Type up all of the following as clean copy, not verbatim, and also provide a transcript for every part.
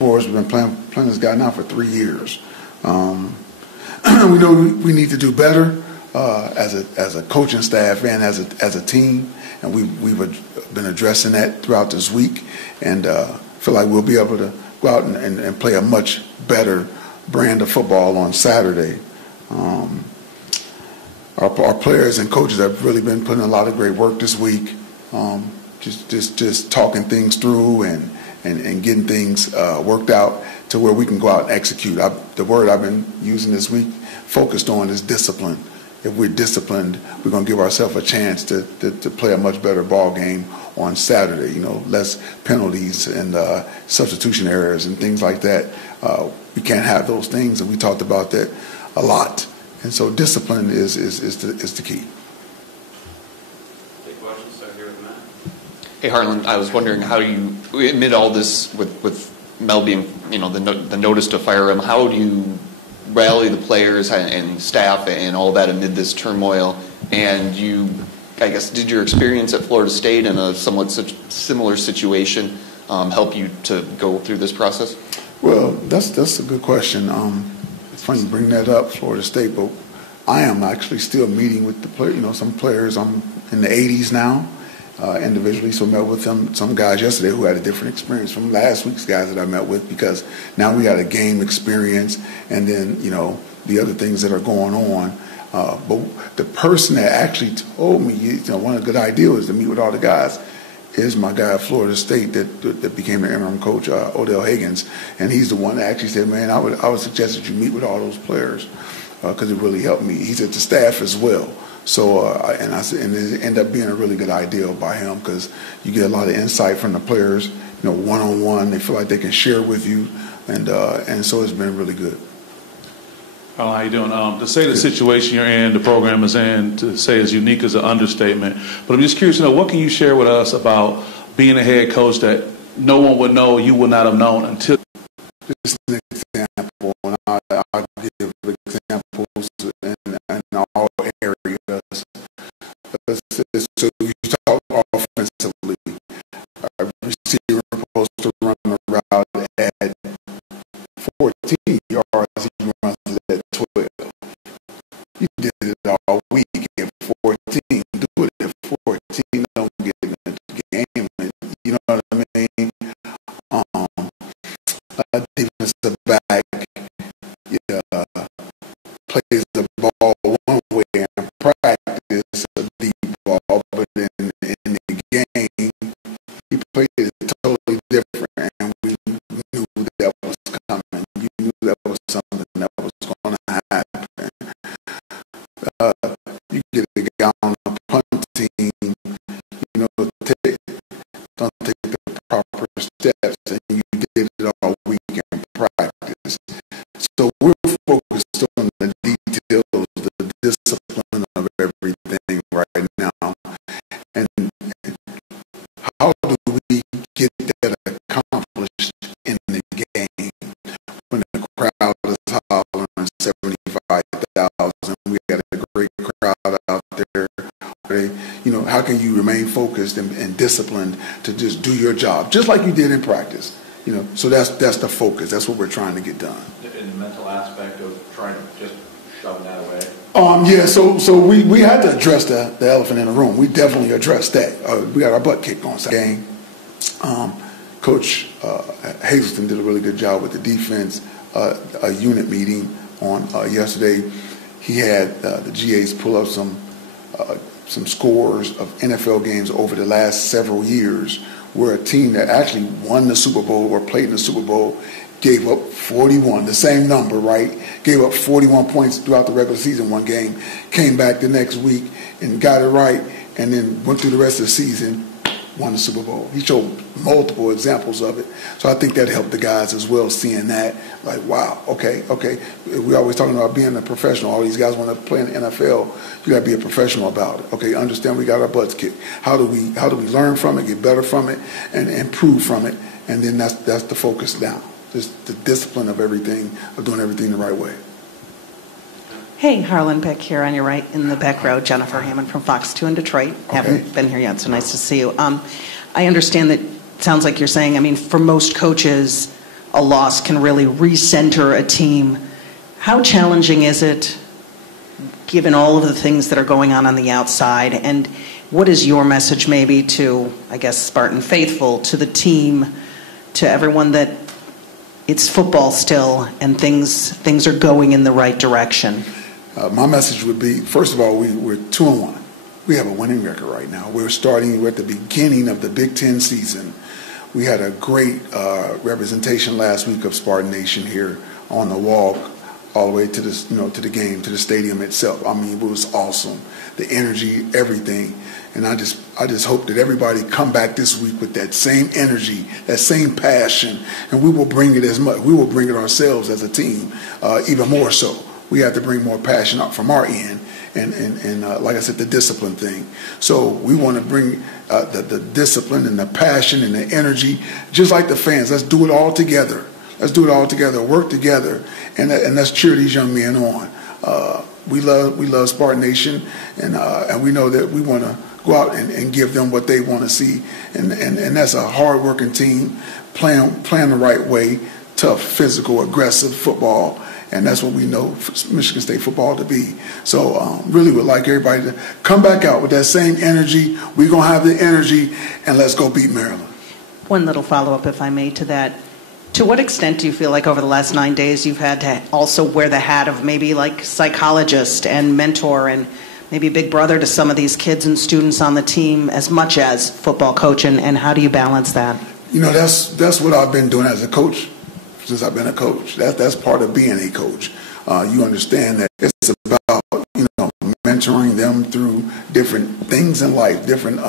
for us. We've been playing this guy now for 3 years. We know we need to do better as a coaching staff and as a team, and we've been addressing that throughout this week, and feel like we'll be able to go out and play a much better brand of football on Saturday. Our players and coaches have really been putting a lot of great work this week, just talking things through and getting things worked out to where we can go out and execute. The word I've been using this week, focused on, is discipline. If we're disciplined, we're going to give ourselves a chance to play a much better ball game on Saturday. Less penalties and substitution errors and things like that. We can't have those things, and we talked about that a lot. And so discipline is the key. Any questions? Start here with Matt. Hey, Harlan, I was wondering how you, amid all this with Mel being, the notice to fire him, how do you rally the players and staff and all that amid this turmoil? And I guess, did your experience at Florida State in a somewhat similar situation help you to go through this process? Well, that's a good question. It's funny you bring that up, Florida State, but I am actually still meeting with the players. Some players, I'm in the 80s now, individually, so I met with some guys yesterday who had a different experience from last week's guys that I met with, because now we got a game experience and then, the other things that are going on. But the person that actually told me, one of the good ideas was to meet with all the guys, is my guy at Florida State that became the interim coach, Odell Higgins, and he's the one that actually said, man, I would suggest that you meet with all those players because it really helped me. He said the staff as well. So and it ended up being a really good idea by him, because you get a lot of insight from the players, one-on-one. They feel like they can share with you, and so it's been really good. How you doing? To say the situation you're in, the program is in, to say it's unique is an understatement. But I'm just curious to know, what can you share with us about being a head coach that no one would know, you would not have known until? Just an example, and I'll give examples in all areas. So you talk offensively. A receiver supposed to run a route at 14 yards, he runs at 12. You did it all week at 14. Do it at 14. Don't get in the game. You know what I mean? A defensive back plays the ball one way in practice, a deep ball, but in the game, he played it totally different, and we knew that was coming. You knew that was something that was going to happen. You get a guy on the punt team, don't take the proper steps, and you did it all week in practice. So we're focused on the details, the discipline of everything right now. And how do we get that accomplished in the game when the crowd is hollering 75,000? We got a great crowd out there. How can you remain focused and disciplined to just do your job, just like you did in practice? So that's the focus. That's what we're trying to get done. In the mental aspect of trying to just shove that away. Yeah. So we had to address the elephant in the room. We definitely addressed that. We got our butt kicked on Saturday game. Coach Hazelton did a really good job with the defense. A unit meeting on yesterday. He had the GAs pull up some scores of NFL games over the last several years, where a team that actually won the Super Bowl or played in the Super Bowl gave up 41, the same number, right? Gave up 41 points throughout the regular season one game, came back the next week and got it right, and then went through the rest of the season, won the Super Bowl. He showed multiple examples of it. So I think that helped the guys as well, seeing that, like, wow, okay. We're always talking about being a professional. All these guys want to play in the NFL. You got to be a professional about it. Okay, understand we got our butts kicked. How do we learn from it, get better from it, and improve from it? And then that's the focus now. Just the discipline of everything, of doing everything the right way. Hey, Harlan Pick here on your right in the back row. Jennifer Hammond from Fox 2 in Detroit. Okay. Haven't been here yet, so nice to see you. I understand that, sounds like you're saying, for most coaches, a loss can really recenter a team. How challenging is it, given all of the things that are going on the outside? And what is your message maybe to, I guess, Spartan faithful, to the team, to everyone, that it's football still and things are going in the right direction? My message would be, first of all, we're 2-1. We have a winning record right now. We're at the beginning of the Big Ten season. We had a great representation last week of Spartan Nation here on the walk all the way to this, to the game, to the stadium itself. I mean, it was awesome. The energy, everything. And I just hope that everybody come back this week with that same energy, that same passion, and we will bring it we will bring it ourselves as a team, even more so. We have to bring more passion up from our end, and like I said, the discipline thing. So we want to bring the discipline and the passion and the energy, just like the fans. Let's do it all together. Let's do it all together, work together, and let's cheer these young men on. We love Spartan Nation, and we know that we want to go out and give them what they want to see, and that's a hard-working team playing the right way, tough, physical, aggressive football, and that's what we know Michigan State football to be. So really would like everybody to come back out with that same energy. We're going to have the energy, and let's go beat Maryland. One little follow-up, if I may, to that. To what extent do you feel like over the last 9 days you've had to also wear the hat of maybe like psychologist and mentor and maybe big brother to some of these kids and students on the team as much as football coach, and how do you balance that? That's what I've been doing as a coach since I've been a coach. That's part of being a coach. You understand that it's about mentoring them through different things in life, different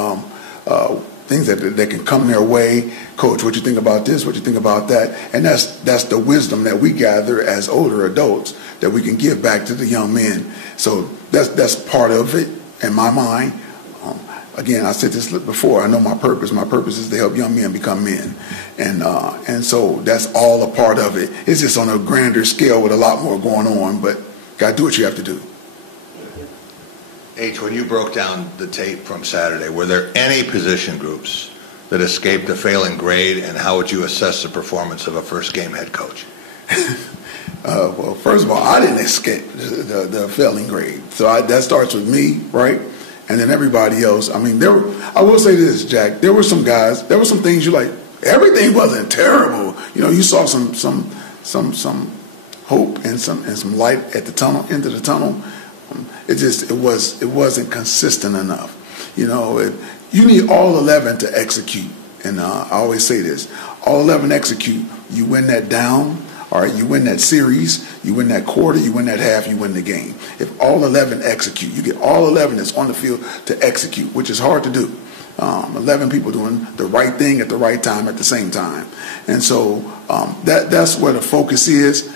things that can come their way. Coach, what you think about this? What you think about that? And that's the wisdom that we gather as older adults that we can give back to the young men. So that's part of it in my mind. Again, I said this before. I know my purpose. My purpose is to help young men become men, and so that's all a part of it. It's just on a grander scale with a lot more going on. But gotta do what you have to do. H, when you broke down the tape from Saturday, were there any position groups that escaped a failing grade, and how would you assess the performance of a first-game head coach? Well, first of all, I didn't escape the failing grade. So that starts with me, right? And then everybody else. I mean, I will say this, Jack. There were some guys. There were some things you like. Everything wasn't terrible. You saw some hope and some light at the tunnel, end of the tunnel. It wasn't consistent enough. You need all 11 to execute. And I always say this: all 11 execute. You win that down. All right, you win that series, you win that quarter, you win that half, you win the game. If all 11 execute, you get all 11 that's on the field to execute, which is hard to do. 11 people doing the right thing at the right time at the same time. And so that's where the focus is.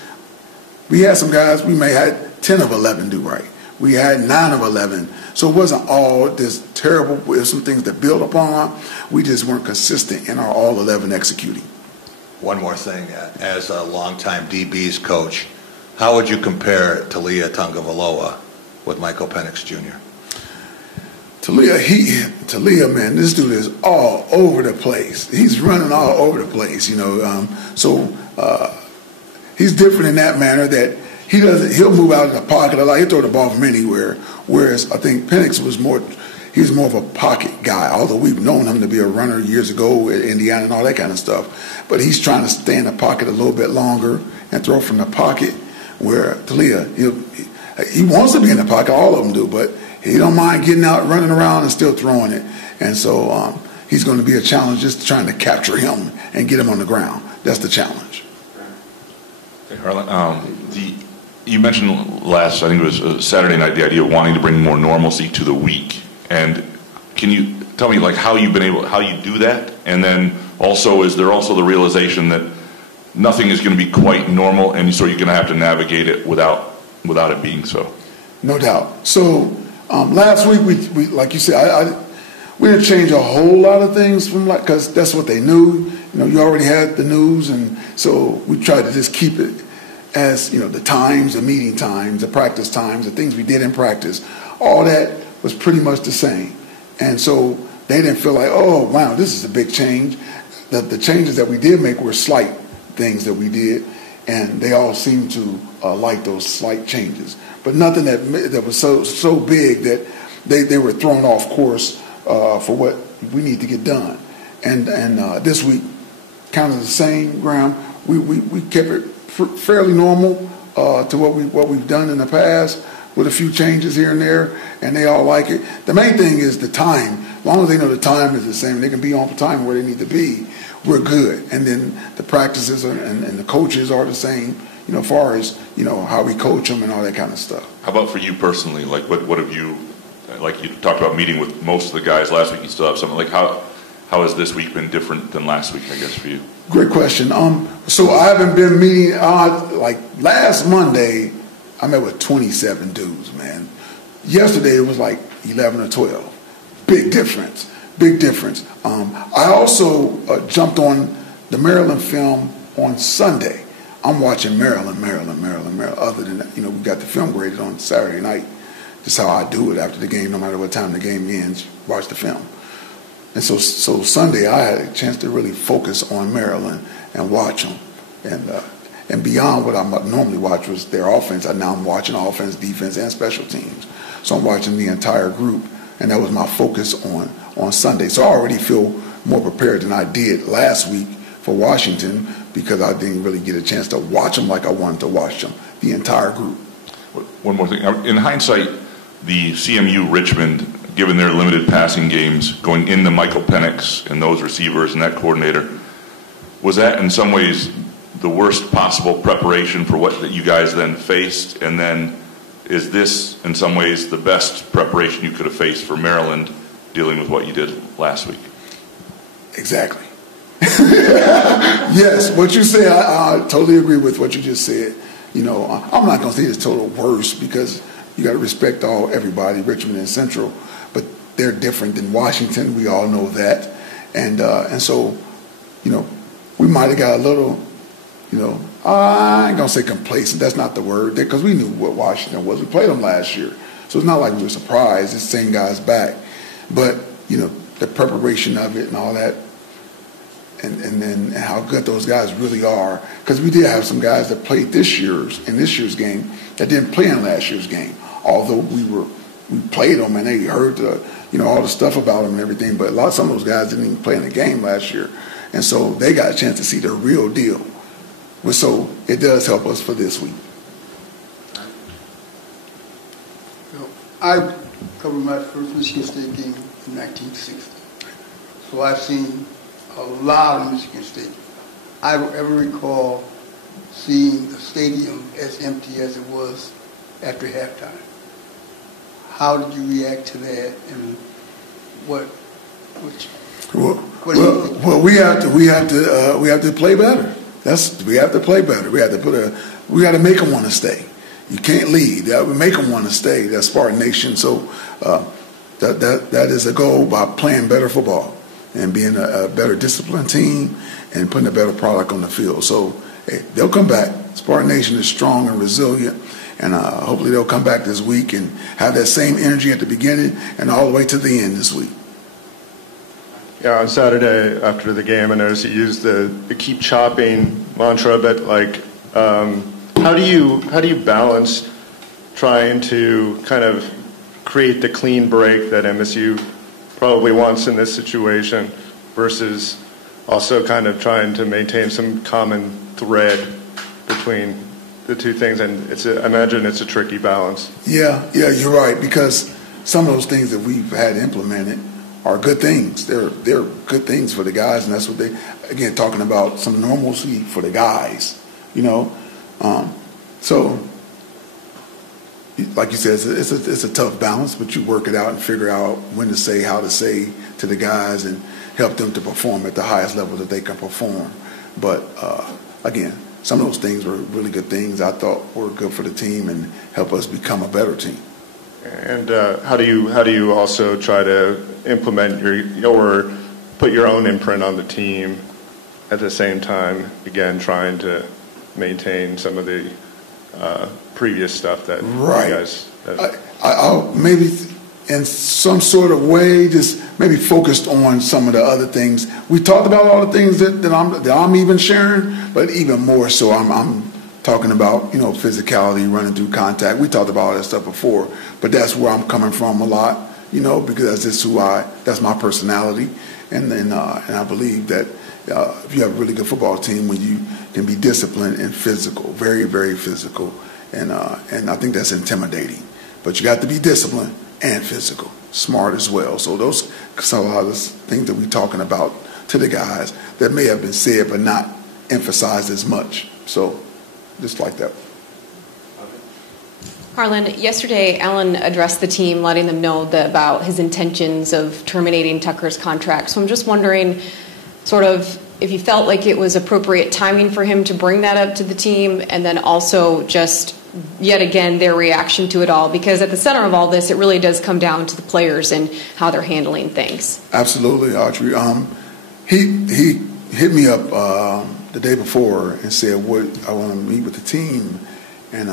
We had some guys, we may have 10 of 11 do right. We had 9 of 11. So it wasn't all this terrible. There's some things to build upon. We just weren't consistent in our all 11 executing. One more thing, as a longtime DB's coach, how would you compare Taulia Tagovailoa with Michael Penix Jr.? Taulia, man, this dude is all over the place. He's running all over the place, So he's different in that manner that he'll move out of the pocket a lot. He'll throw the ball from anywhere. Whereas I think Penix was more of a pocket guy, although we've known him to be a runner years ago at Indiana and all that kind of stuff. But he's trying to stay in the pocket a little bit longer and throw from the pocket, where Taulia, he wants to be in the pocket, all of them do, but he don't mind getting out, running around, and still throwing it. And so he's going to be a challenge just trying to capture him and get him on the ground. That's the challenge. Hey, Harlan, you mentioned last, I think it was Saturday night, the idea of wanting to bring more normalcy to the week. And can you tell me how you do that? And then also, is there also the realization that nothing is going to be quite normal, and so you're going to have to navigate it without it being so? No doubt. So last week, we like you said, we didn't change a whole lot of things because that's what they knew. You already had the news, and so we tried to just keep it as the times, the meeting times, the practice times, the things we did in practice. All that was pretty much the same. And so they didn't feel like, oh, wow, this is a big change. The changes that we did make were slight things that we did, and they all seemed to like those slight changes, but nothing that was so big that they were thrown off course for what we need to get done. And this week, kind of the same ground. We kept it fairly normal to what we've done in the past, with a few changes here and there, and they all like it. The main thing is the time. As long as they know the time is the same, they can be on time where they need to be, we're good. And then the practices and the coaches are the same, as far as, how we coach them and all that kind of stuff. How about for you personally? Like, what have you, like you talked about meeting with most of the guys last week, you still have something. Like, how has this week been different than last week, I guess, for you? Great question. So I haven't been meeting, like last Monday, I met with 27 dudes, man. Yesterday it was like 11 or 12. Big difference. I also jumped on the Maryland film on Sunday. I'm watching Maryland. Other than that, we got the film graded on Saturday night. That's how I do it after the game, no matter what time the game ends, watch the film. And so Sunday I had a chance to really focus on Maryland and watch them. And beyond what I normally watch was their offense. Now I'm watching offense, defense, and special teams. So I'm watching the entire group, and that was my focus on Sunday. So I already feel more prepared than I did last week for Washington, because I didn't really get a chance to watch them like I wanted to watch them, the entire group. One more thing. In hindsight, the CMU Richmond, given their limited passing games, going into Michael Penix and those receivers and that coordinator, was that in some ways the worst possible preparation for what you guys then faced? And then is this in some ways the best preparation you could have faced for Maryland dealing with what you did last week? Exactly. Yes, what you say, I totally agree with what you just said. I'm not going to say it's total worst, because you got to respect everybody, Richmond and Central, but they're different than Washington. We all know that, and so, we might have got a little, I ain't gonna say complacent. That's not the word, because we knew what Washington was. We played them last year, so it's not like we were surprised. It's the same guys back, but the preparation of it and all that. And then how good those guys really are, because we did have some guys that played in this year's game that didn't play in last year's game. Although we played them and they heard all the stuff about them and everything, but some of those guys didn't even play in the game last year, and so they got a chance to see the real deal. So it does help us for this week. I covered my first Michigan State game in 1960, so I've seen a lot of Michigan State. I don't ever recall seeing the stadium as empty as it was after halftime. How did you react to that, and what do you think? Well, we have to play better. We have to play better. We got to make them want to stay. You can't leave. We make them want to stay. That's Spartan Nation. So that is a goal, by playing better football and being a better disciplined team and putting a better product on the field. So they'll come back. Spartan Nation is strong and resilient, and hopefully they'll come back this week and have that same energy at the beginning and all the way to the end this week. Yeah, on Saturday after the game, I noticed you used the keep chopping mantra, but how do you balance trying to kind of create the clean break that MSU probably wants in this situation versus also kind of trying to maintain some common thread between the two things? And I imagine it's a tricky balance. Yeah, you're right, because some of those things that we've had implemented are good things. They're good things for the guys, and that's what again, talking about some normalcy for the guys, so like you said, it's a tough balance, but you work it out and figure out when to say, how to say to the guys, and help them to perform at the highest level that they can perform. But again, some of those things were really good things I thought were good for the team and help us become a better team. And how do you also try to implement or put your own imprint on the team at the same time, again, trying to maintain some of the previous stuff that right. you guys have? I'll maybe in some sort of way, just maybe focused on some of the other things. We talked about all the things that I'm even sharing, but even more so, I'm talking about, physicality, running through contact. We talked about all that stuff before, but that's where I'm coming from a lot, because that's my personality, and I believe that if you have a really good football team, when you can be disciplined and physical, very, very physical, and I think that's intimidating. But you got to be disciplined and physical, smart as well. So those are a lot of the things that we're talking about to the guys that may have been said but not emphasized as much. So just like that. Harlan, yesterday Allen addressed the team, letting them know about his intentions of terminating Tucker's contract. So I'm just wondering, sort of, if you felt like it was appropriate timing for him to bring that up to the team, and then also just yet again their reaction to it all, because at the center of all this, it really does come down to the players and how they're handling things. Absolutely, Audrey. He hit me up the day before and said, "What I want to meet with the team," and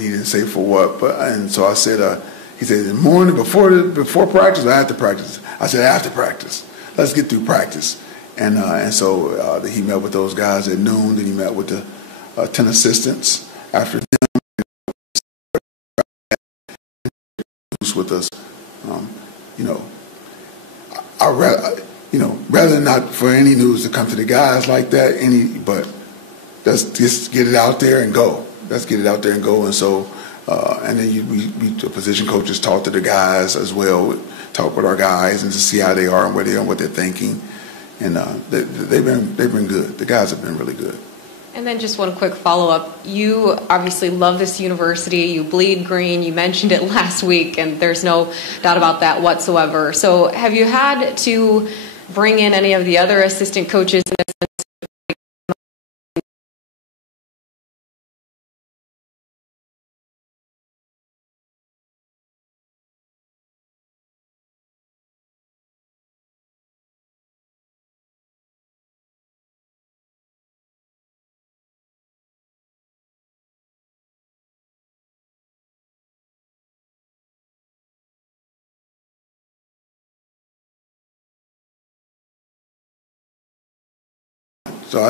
he didn't say for what. And so I said, he said, "In the morning before practice or after practice?" I said, "After practice. Let's get through practice." And so he met with those guys at noon. Then he met with the 10 assistants after them. With us, I rather than not for any news to come to the guys like that. But let's just get it out there and go. Let's get it out there and go. And so, and then the position coaches talk to the guys as well. Talk with our guys and to see how they are and where they are, and what they're thinking. And they've been good. The guys have been really good. And then just one quick follow-up. You obviously love this university. You bleed green. You mentioned it last week, and there's no doubt about that whatsoever. So have you had to bring in any of the other assistant coaches in this? So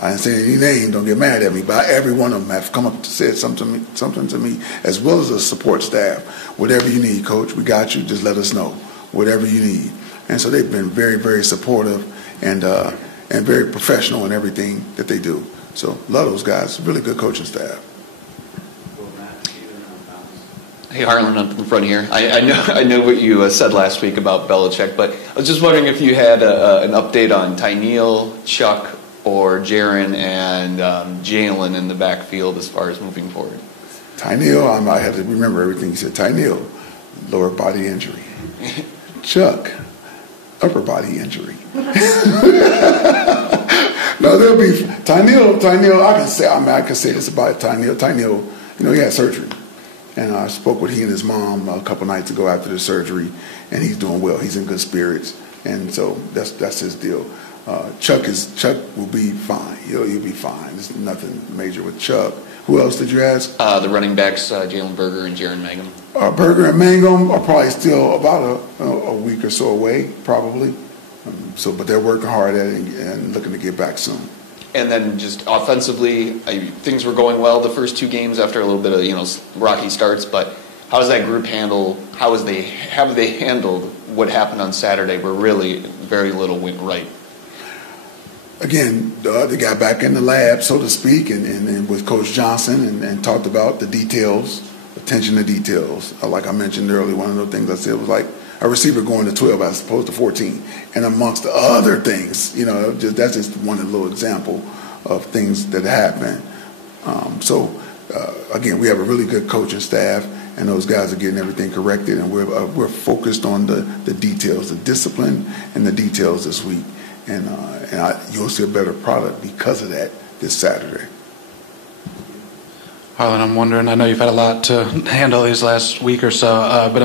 I didn't say any name, don't get mad at me, but every one of them have come up and said something to me, as well as the support staff. Whatever you need, Coach, we got you. Just let us know. Whatever you need. And so they've been very, very supportive and very professional in everything that they do. So love those guys. Really good coaching staff. Hey, Harlan, up in front here. I know what you said last week about Belichick, but I was just wondering if you had an update on Tyneil, Chuck, or Jaron and Jalen in the backfield as far as moving forward. Tyneil, I have to remember everything he said. Tyneil, lower body injury. Chuck, upper body injury. No, there'll be Tyneil. I can say this about Tyneil. Tyneil, he had surgery. And I spoke with he and his mom a couple nights ago after the surgery, and he's doing well. He's in good spirits, and so that's his deal. Chuck will be fine. He'll be fine. There's nothing major with Chuck. Who else did you ask? The running backs, Jalen Berger and Jaron Mangum. Berger and Mangum are probably still about a week or so away, probably. But they're working hard at it and looking to get back soon. And then just offensively, things were going well the first two games after a little bit of rocky starts. But how does that group handle? Have they handled what happened on Saturday, where really very little went right? Again, they got back in the lab, so to speak, and with Coach Johnson and talked about the details, attention to details. Like I mentioned earlier, one of the things I said was like a receiver going to 12 as opposed to 14. And amongst the other things, that's just one little example of things that happen. Again, we have a really good coaching staff, and those guys are getting everything corrected, and we're focused on the details, the discipline and the details this week. And you'll see a better product because of that this Saturday. Harlan, I'm wondering, I know you've had a lot to handle these last week or so, but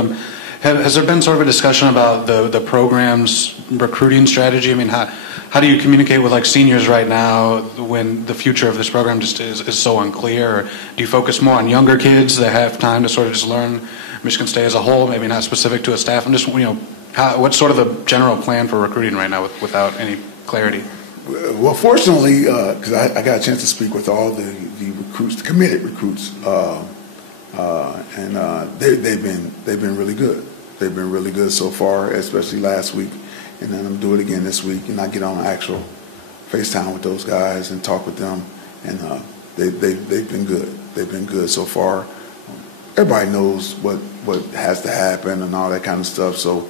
has there been sort of a discussion about the program's recruiting strategy? I mean, how do you communicate with seniors right now when the future of this program just is so unclear? Or do you focus more on younger kids that have time to sort of just learn Michigan State as a whole, maybe not specific to a staff? I'm just, what's sort of the general plan for recruiting right now without any clarity? Well, fortunately, because I got a chance to speak with all the recruits, the committed recruits, and they've been really good. They've been really good so far, especially last week, and then I'm doing it again this week, and I get on actual FaceTime with those guys and talk with them, and they've been good. They've been good so far. Everybody knows what has to happen and all that kind of stuff, so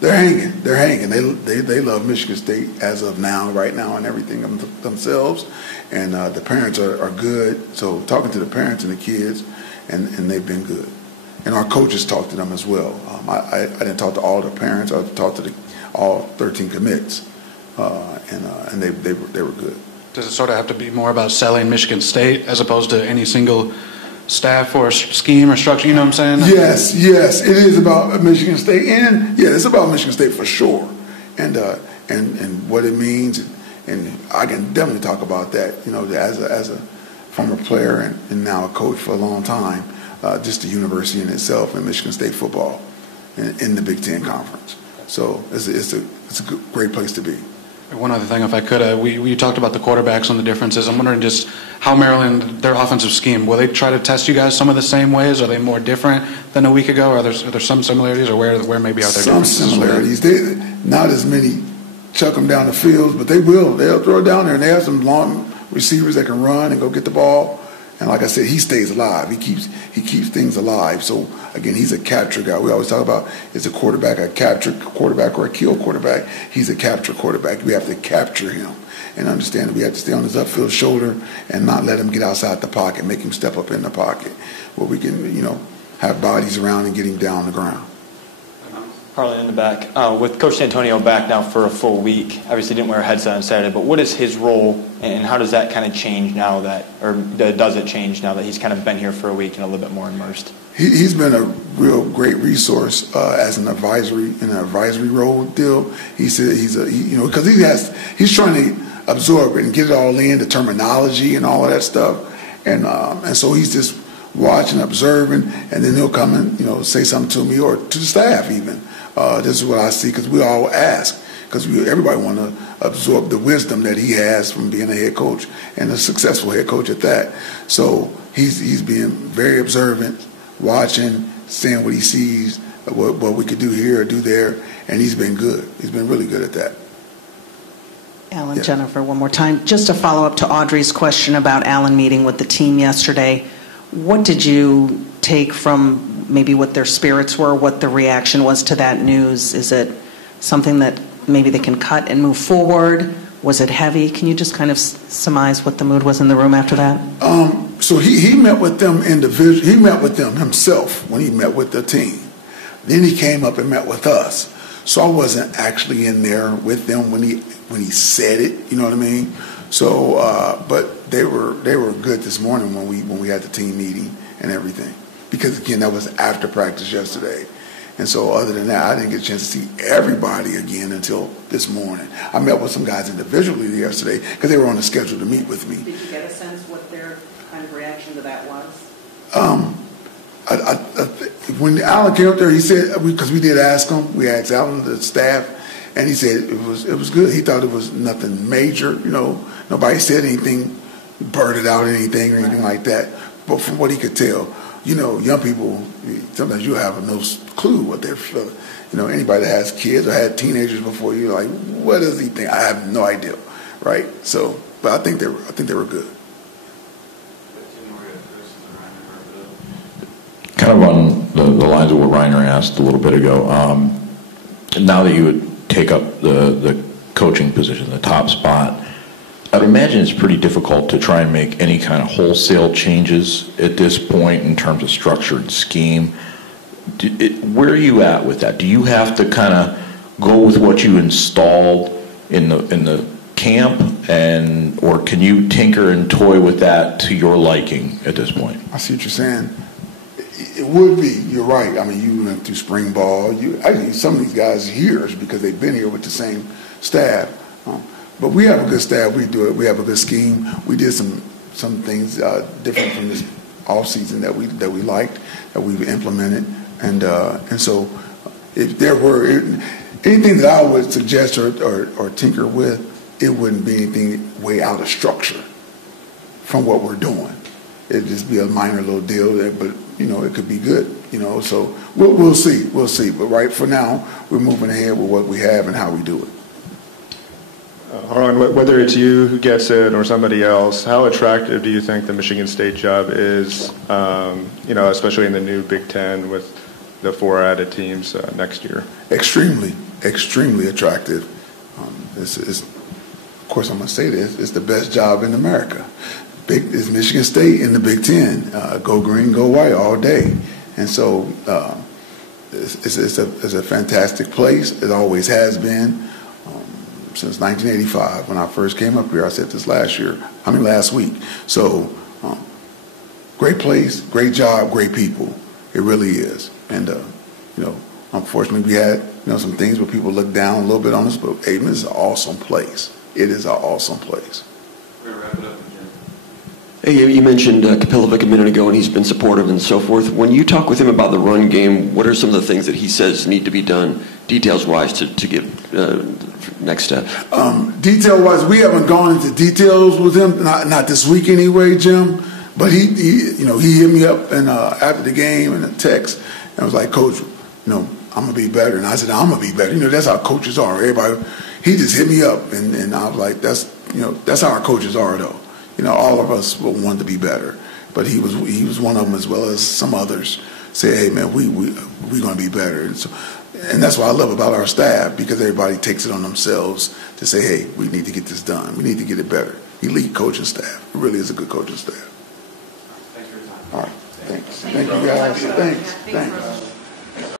they're hanging. They're hanging. They love Michigan State as of now, right now, and everything themselves, and the parents are good. So talking to the parents and the kids, and they've been good. And our coaches talk to them as well. I didn't talk to all the parents. I talked to all 13 commits, and they were good. Does it sort of have to be more about selling Michigan State as opposed to any single staff or scheme or structure? You know what I'm saying? Yes, it is about Michigan State, and it's about Michigan State for sure, and what it means, and I can definitely talk about that. As a former player and now a coach for a long time. Just the university in itself and Michigan State football in the Big Ten Conference. So it's a great place to be. One other thing, if I could, we talked about the quarterbacks and the differences. I'm wondering just how Maryland, their offensive scheme, will they try to test you guys some of the same ways? Are they more different than a week ago? Are there some similarities, or where maybe are there some differences? Some similarities. Not as many chuck them down the field, but they will. They'll throw it down there, and they have some long receivers that can run and go get the ball. And like I said, he stays alive. He keeps things alive. So again, he's a capture guy. We always talk about, is a quarterback a capture quarterback or a kill quarterback? He's a capture quarterback. We have to capture him and understand that we have to stay on his upfield shoulder and not let him get outside the pocket, make him step up in the pocket where we can, have bodies around and get him down the ground. Harlan in the back. With Coach D'Antonio back now for a full week, obviously didn't wear a headset on Saturday, but what is his role and how does that kind of change now does it change now that he's kind of been here for a week and a little bit more immersed? He's been a real great resource as in an advisory role deal. He said because he's trying to absorb it and get it all in, the terminology and all of that stuff, and so he's just watching, observing, and then he'll come and say something to me or to the staff even. This is what I see, because we all ask, because everybody want to absorb the wisdom that he has from being a head coach and a successful head coach at that. So he's being very observant, watching, seeing what he sees, what we could do here or do there, and he's been good. He's been really good at that. Alan, yeah. Jennifer, one more time. Just to follow up to Audrey's question about Alan meeting with the team yesterday, what did you take from maybe what their spirits were, what the reaction was to that news? Is it something that maybe they can cut and move forward? Was it heavy? Can you just kind of surmise what the mood was in the room after that? So he met with them individually. He met with them himself when he met with the team. Then he came up and met with us. So I wasn't actually in there with them when he said it. You know what I mean? So, but they were good this morning when we had the team meeting and everything. Because again, that was after practice yesterday. And so other than that, I didn't get a chance to see everybody again until this morning. I met with some guys individually yesterday because they were on the schedule to meet with me. Did you get a sense what their kind of reaction to that was? When Alan came up there, he said, because we did ask him, we asked Alan, the staff, and he said it was good. He thought it was nothing major, Nobody said anything, blurted out anything or anything like that. But from what he could tell, young people, sometimes you have no clue what they're feeling. Anybody that has kids or had teenagers before, you're like, what does he think? I have no idea, right? So, but I think they were good. Kind of on the lines of what Reiner asked a little bit ago, now that you would take up the coaching position, the top spot, I'd imagine it's pretty difficult to try and make any kind of wholesale changes at this point in terms of structure and scheme. Where are you at with that? Do you have to kind of go with what you installed in the camp, or can you tinker and toy with that to your liking at this point? I see what you're saying. It would be. You're right. I mean, you went through spring ball. Some of these guys years because they've been here with the same staff. But we have a good staff. We do it. We have a good scheme. We did some things different from off season that we liked, that we've implemented, and so if there were anything that I would suggest or tinker with, it wouldn't be anything way out of structure from what we're doing. It'd just be a minor little deal there, but it could be good. So we'll see. But right for now, we're moving ahead with what we have and how we do it. Harlan, whether it's you who gets it or somebody else, how attractive do you think the Michigan State job is, especially in the new Big Ten with the 4 added teams next year? Extremely attractive. Of course, I'm going to say this, it's the best job in America. It's Michigan State in the Big Ten. Go green, go white all day. And so it's a fantastic place. It always has been. Since 1985, when I first came up here. I said this last week. So, great place, great job, great people. It really is. And, unfortunately we had, some things where people look down a little bit on us, but Aiden is an awesome place. It is an awesome place. We're going to wrap it up. Hey, you mentioned Kapilovic a minute ago, and he's been supportive and so forth. When you talk with him about the run game, what are some of the things that he says need to be done, details-wise, to give next step? Detail-wise, we haven't gone into details with him, not this week anyway, Jim. But he hit me up and after the game in a text and was like, Coach, I'm gonna be better. And I said, I'm gonna be better. That's how coaches are. Everybody, he just hit me up, and I was like, that's how our coaches are, though. All of us want to be better, but he was one of them, as well as some others. Say, hey man, we going to be better, and that's what I love about our staff, because everybody takes it on themselves to say, hey, we need to get this done. We need to get it better. Elite coaching staff. It really is a good coaching staff. Thanks for your time. All right, thanks. Thank you guys. Thanks.